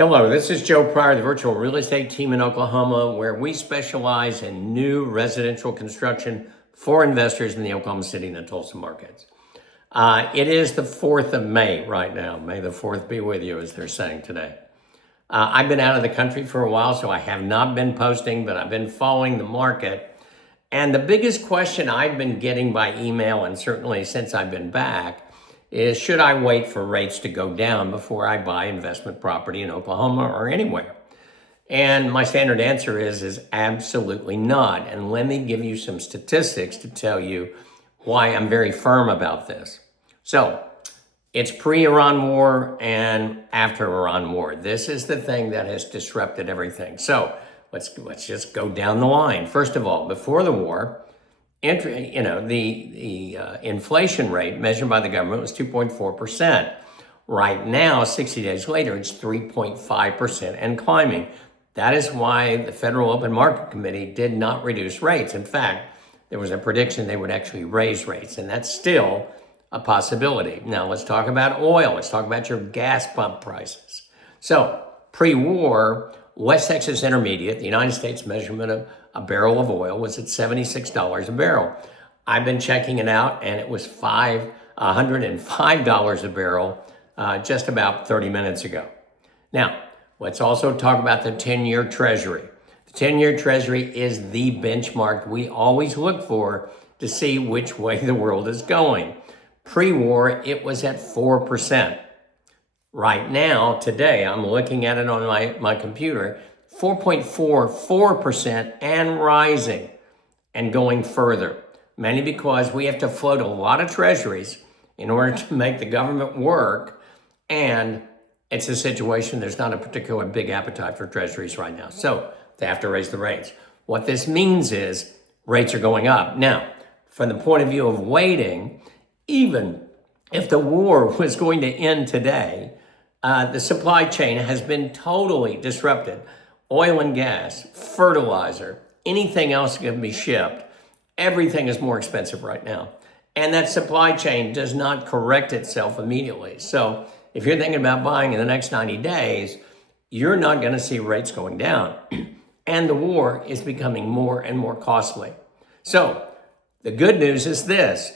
Hello, this is Joe Pryor, the virtual real estate team in Oklahoma, where we specialize in new residential construction for investors in the Oklahoma City and the Tulsa markets. It is the 4th of May right now. May the 4th be with you, as they're saying today. I've been out of the country for a while, so I have not been posting, but I've been following the market. And the biggest question I've been getting by email, and certainly since I've been back, is should I wait for rates to go down before I buy investment property in Oklahoma or anywhere? And my standard answer is absolutely not. And let me give you some statistics to tell you why I'm very firm about this. So it's pre-Iran war and after Iran war. This is the thing that has disrupted everything. So let's just go down the line. First of all, before the war, the inflation rate measured by the government was 2.4%. Right now, 60 days later, it's 3.5% and climbing. That is why the Federal Open Market Committee did not reduce rates. In fact, there was a prediction they would actually raise rates, and that's still a possibility. Now, let's talk about oil. Let's talk about your gas pump prices. So, pre-war, West Texas Intermediate, the United States measurement of a barrel of oil, was at $76 a barrel. I've been checking it out, and it was $105 a barrel just about 30 minutes ago. Now, let's also talk about the 10-year Treasury. The 10-year Treasury is the benchmark we always look for to see which way the world is going. Pre-war, it was at 4%. Right now, today, I'm looking at it on my computer, 4.44% and rising and going further. Mainly because we have to float a lot of treasuries in order to make the government work, and it's a situation there's not a particular big appetite for treasuries right now. So they have to raise the rates. What this means is rates are going up. Now, from the point of view of waiting, even if the war was going to end today, the supply chain has been totally disrupted. Oil and gas, fertilizer, anything else can be shipped. Everything is more expensive right now. And that supply chain does not correct itself immediately. So if you're thinking about buying in the next 90 days, you're not going to see rates going down. And the war is becoming more and more costly. So the good news is this.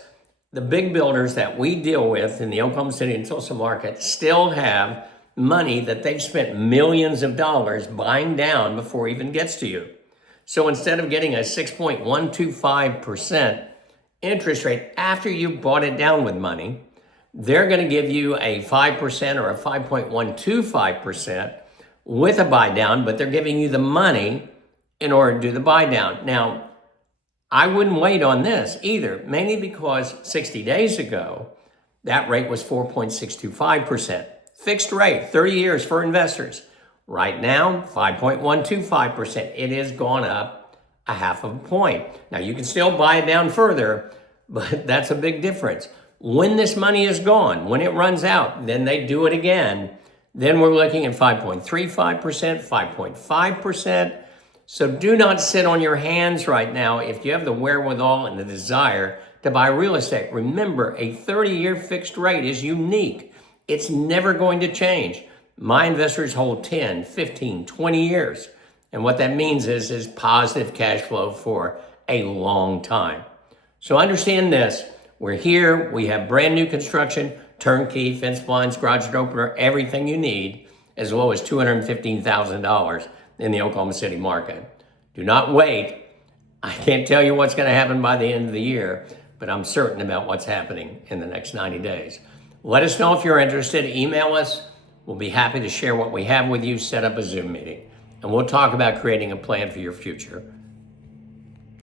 The big builders that we deal with in the Oklahoma City and Tulsa market still have money that they've spent millions of dollars buying down before it even gets to you. So instead of getting a 6.125% interest rate after you bought it down with money, they're going to give you a 5% or a 5.125% with a buy down, but they're giving you the money in order to do the buy down. Now, I wouldn't wait on this either, mainly because 60 days ago, that rate was 4.625%. Fixed rate, 30 years for investors. Right now, 5.125%. It has gone up a half of a point. Now, you can still buy it down further, but that's a big difference. When this money is gone, when it runs out, then they do it again. Then we're looking at 5.35%, 5.5%. So do not sit on your hands right now if you have the wherewithal and the desire to buy real estate. Remember, a 30-year fixed rate is unique. It's never going to change. My investors hold 10, 15, 20 years. And what that means is positive cash flow for a long time. So understand this. We're here. We have brand new construction, turnkey, fence blinds, garage door opener, everything you need, as low as $215,000 in the Oklahoma City market. Do not wait. I can't tell you what's going to happen by the end of the year, but I'm certain about what's happening in the next 90 days. Let us know if you're interested. Email us. We'll be happy to share what we have with you, set up a Zoom meeting, and we'll talk about creating a plan for your future.